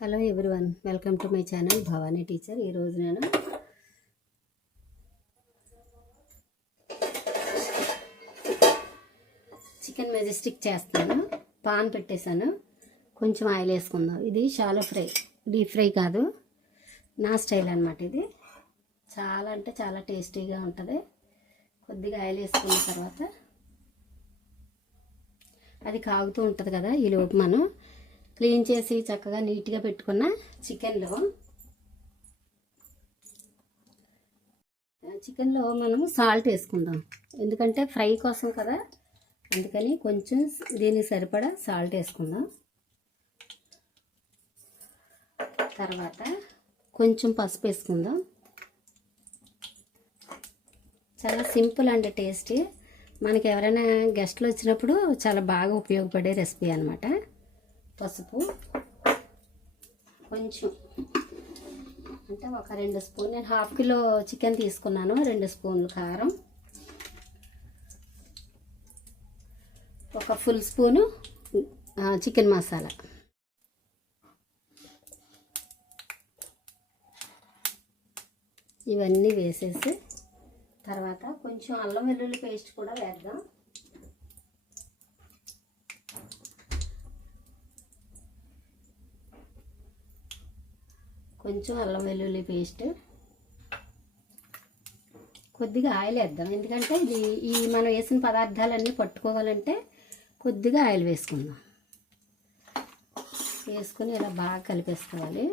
Hello everyone welcome to my channel Bhavani teacher. ఈరోజు నేను chicken Majestic చేస్తాను. Pan పెట్టేశాను. కొంచెం ఆయిల్ వేసుకుందాం. ఇది షాలో ఫ్రై డీప్ ఫ్రై కాదు. నా స్టైల్ అనమాట ఇది. చాలా అంటే చాలా టేస్టీగా ఉంటుంది. కొద్దిగా ఆయిల్ వేసుకున్న తర్వాత అది కాగుతూ ఉంటుంది కదా ఈ లోపు మనం క్లీన్ చేసి చక్కగా నీట్గా పెట్టుకున్న చికెన్లో. చికెన్లో మనం సాల్ట్ వేసుకుందాం. ఎందుకంటే ఫ్రై కోసం కదా. అందుకని కొంచెం దీనికి సరిపడా సాల్ట్ వేసుకుందాం. తర్వాత కొంచెం పసుపు వేసుకుందాం. చాలా సింపుల్ అండి టేస్టీ. మనకి ఎవరైనా గెస్ట్లు వచ్చినప్పుడు చాలా బాగా ఉపయోగపడే రెసిపీ అనమాట పసుపు కొంచెం. అంటే ఒక రెండు స్పూన్. నేను హాఫ్ కిలో చికెన్ తీసుకున్నాను రెండు స్పూన్లు కారం. ఒక ఫుల్ స్పూను చికెన్ మసాలా. ఇవన్నీ వేసేసి తర్వాత కొంచెం అల్లం వెల్లుల్లి పేస్ట్ కూడా వేద్దాం. కొంచెం అల్లం వెల్లుల్లి పేస్ట్ కొద్దిగా ఆయిల్ వేద్దాం. ఎందుకంటే ఇది ఈ మనం వేసిన పదార్థాలన్నీ పట్టుకోవాలంటే కొద్దిగా ఆయిల్ వేసుకుందాం. వేసుకొని ఇలా బాగా కలిపేసుకోవాలి.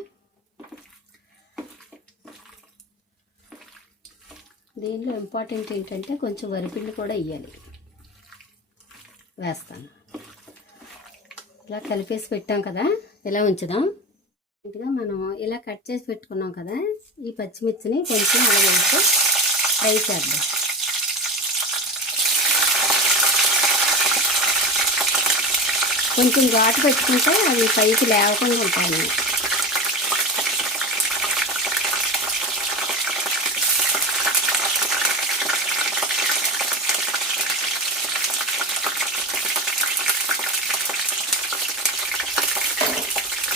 దీనిలో ఇంపార్టెంట్ ఏంటంటే కొంచెం వరిపిండి కూడా వేయాలి. వేస్తాను. ఇలా కలిపేసి పెట్టాం కదా ఇలా ఉంచుదాం. ఇంటిగా మనం ఇలా కట్ చేసి పెట్టుకున్నాం కదా ఈ పచ్చిమిర్చిని కొంచెం అలా వేసి ఫ్రై చేద్దాం. కొంచెం ఘాటు పెట్టుకుంటే అవి పైకి లేవకుండా ఉంటాయి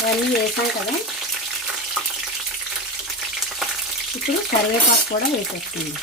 ఇవన్నీ వేసాం కదా. ఇప్పుడు కరివేపాకు కూడా వేసేస్తుంది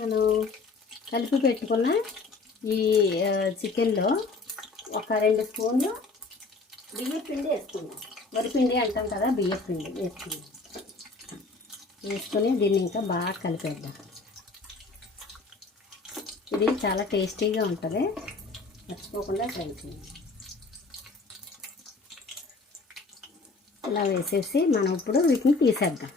మనం కలిపి పెట్టుకున్న ఈ చికెన్లో ఒక రెండు స్పూన్లు బియ్య పిండి వేసుకున్నాం. వరిపిండి అంటాం కదా బియ్య పిండి వేసుకుందాం వేసుకొని దీన్ని ఇంకా బాగా కలిపేద్దాం. ఇది చాలా టేస్టీగా ఉంటుంది. మర్చిపోకుండా ట్రై చేయండి. ఇలా వేసేసి మనం ఇప్పుడు వీటిని తీసేద్దాం.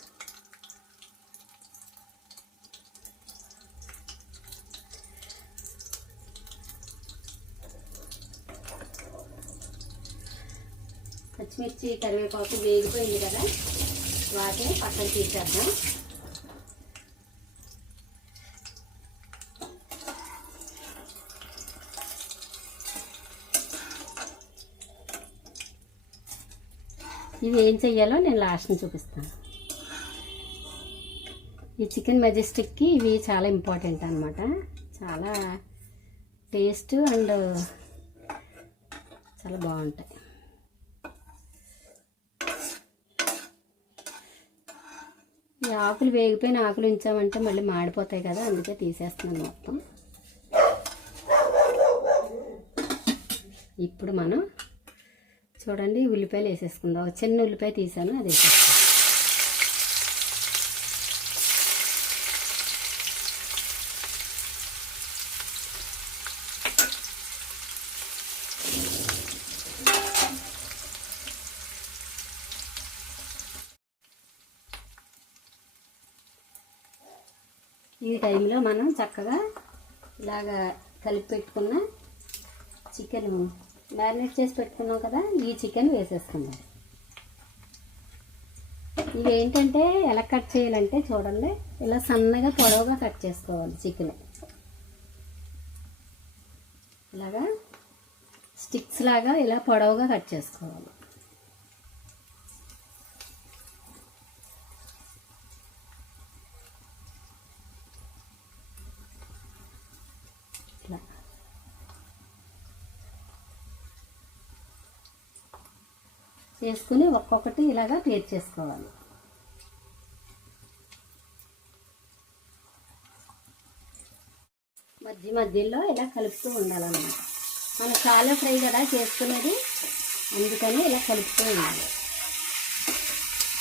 పచ్చిమిర్చి కరివేపాకు వేగిపోయింది కదా వాటిని పక్కన తీసేద్దాం. ఇవి ఏం చెయ్యాలో నేను లాస్ట్ని చూపిస్తాను. ఈ చికెన్ మెజెస్టిక్కి ఇవి చాలా ఇంపార్టెంట్ అనమాట చాలా టేస్ట్ అండ్ చాలా బాగుంటాయి. ఈ ఆకులు వేగిపోయిన ఆకులు ఉంచామంటే మళ్ళీ మాడిపోతాయి కదా అందుకే తీసేస్తున్నాను మొత్తం. ఇప్పుడు మనం చూడండి ఉల్లిపాయలు వేసేసుకుందాం. ఒక చిన్న ఉల్లిపాయ తీసాను అది వేసేస్తాను ఈ టైంలో మనం చక్కగా ఇలాగా కలిపి పెట్టుకున్న చికెన్ మ్యారినేట్ చేసి పెట్టుకున్నాం కదా ఈ చికెన్ వేసేసుకుందాం. ఇవి ఏంటంటే ఎలా కట్ చేయాలంటే చూడండి ఇలా సన్నగా పొడవుగా కట్ చేసుకోవాలి చికెన్. ఇలాగా స్టిక్స్ లాగా ఇలా పొడవుగా కట్ చేసుకోవాలి. చేసుకుని ఒక్కొక్కటి ఇలాగా పేర్చేసుకోవాలి మధ్య మధ్యలో ఇలా కలుపుతూ ఉండాలన్నమాట. మనం చాలా ఫ్రై కదా చేసుకునేది అందుకని ఇలా కలుపుతూ ఉండాలి.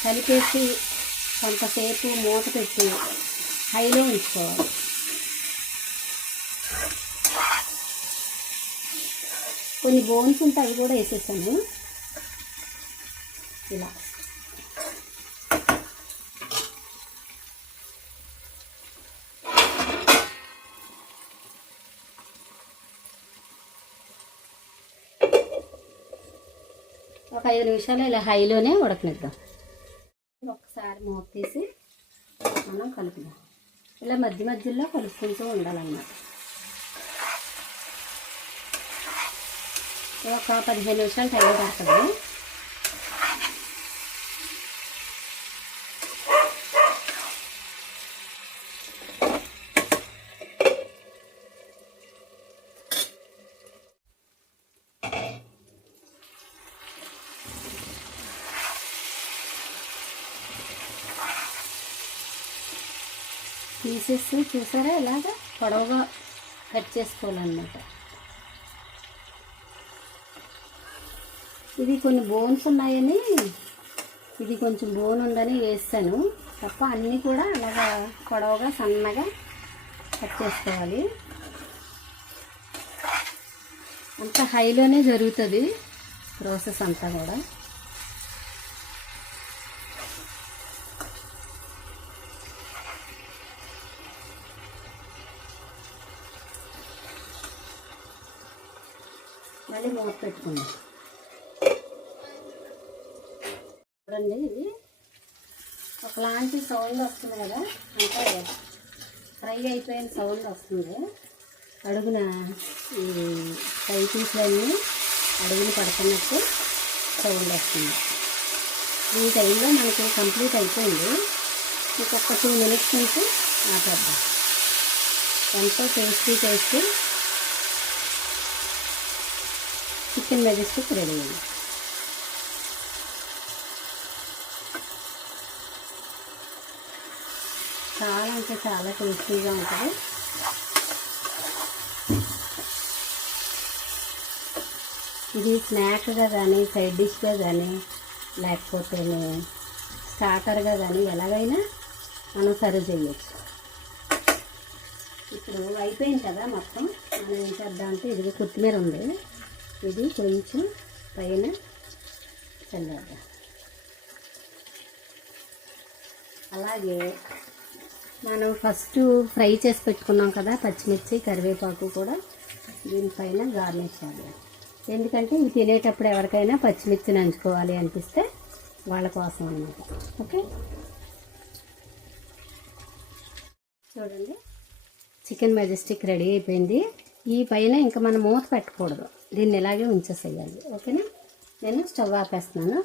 కలిపేసి కొంతసేపు మూత పెట్టి హైలో ఉంచుకోవాలి. కొన్ని బోన్స్ ఉంటే అవి కూడా వేసేసాను. ఇలా. ఒక ఐదు నిమిషాలు ఇలా హైలోనే ఉడకనిద్దాం. ఒకసారి మూత తీసి మనం కలుపుదాం. ఇలా మధ్య మధ్యలో కలుపుకుంటూ ఉండాలన్నమాట. ఒక పదిహేను నిమిషాలు టైం పడుతుంది. పీసెస్ చూసారా ఇలాగా? పొడవుగా కట్ చేసుకోవాలన్నమాట. ఇది కొన్ని బోన్స్ ఉన్నాయని ఇది కొంచెం బోన్ ఉందని వేస్తాను. తప్ప అన్నీ కూడా అలాగా పొడవుగా సన్నగా కట్ చేసుకోవాలి. అంత హైలోనే జరుగుతుంది ప్రాసెస్ అంతా కూడా. మళ్ళీ మూత పెట్టుకుందాం. చూడండి ఇది. ఒకలాంటి సౌండ్ వస్తుంది కదా అంటే ఫ్రై అయిపోయిన సౌండ్ వస్తుంది. అడుగున ఈ ఫ్రై పీసులన్నీ అడుగున పడుతున్నట్టు సౌండ్ వస్తుంది. ఈ టైంలో మనకి కంప్లీట్ అయిపోయింది. ఇంకొక టూ మినిట్స్ నుంచి మాట్లాడదాం. ఎంతో tasty tasty chicken majestic ready అయింది చాలా అంటే చాలా టేస్టీగా ఉంటుంది. ఇది స్నాక్గా కానీ సైడ్ డిష్గా కానీ లేకపోతే స్టార్టర్గా కానీ ఎలాగైనా మనం సర్వ్ చేయొచ్చు. ఇప్పుడు అయిపోయింది కదా మొత్తం. మనం ఏం చేద్దాం అంటే ఇది కొత్తిమీర ఉంది. ఇది కొంచెం పైన చల్లేద్దాం అలాగే మనం ఫస్ట్ ఫ్రై చేసి పెట్టుకున్నాం కదా పచ్చిమిర్చి కరివేపాకు కూడా దీనిపైన గార్నిష్ చేద్దాం ఎందుకంటే ఇవి తినేటప్పుడు ఎవరికైనా పచ్చిమిర్చి నంచుకోవాలి అనిపిస్తే వాళ్ళ కోసం అనమాట ఓకే? చూడండి. చికెన్ మెజెస్టిక్ రెడీ అయిపోయింది. ఈ పైన ఇంకా మనం మూత పెట్టకూడదు. దీన్ని ఇలాగే ఉంచేసేయాలి. ఓకేనా? నేను స్టవ్ ఆపేస్తున్నాను.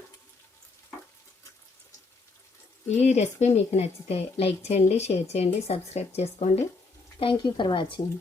ఈ రెసిపీ మీకు నచ్చితే లైక్ చేయండి షేర్ చేయండి సబ్స్క్రైబ్ చేసుకోండి. Thank you for watching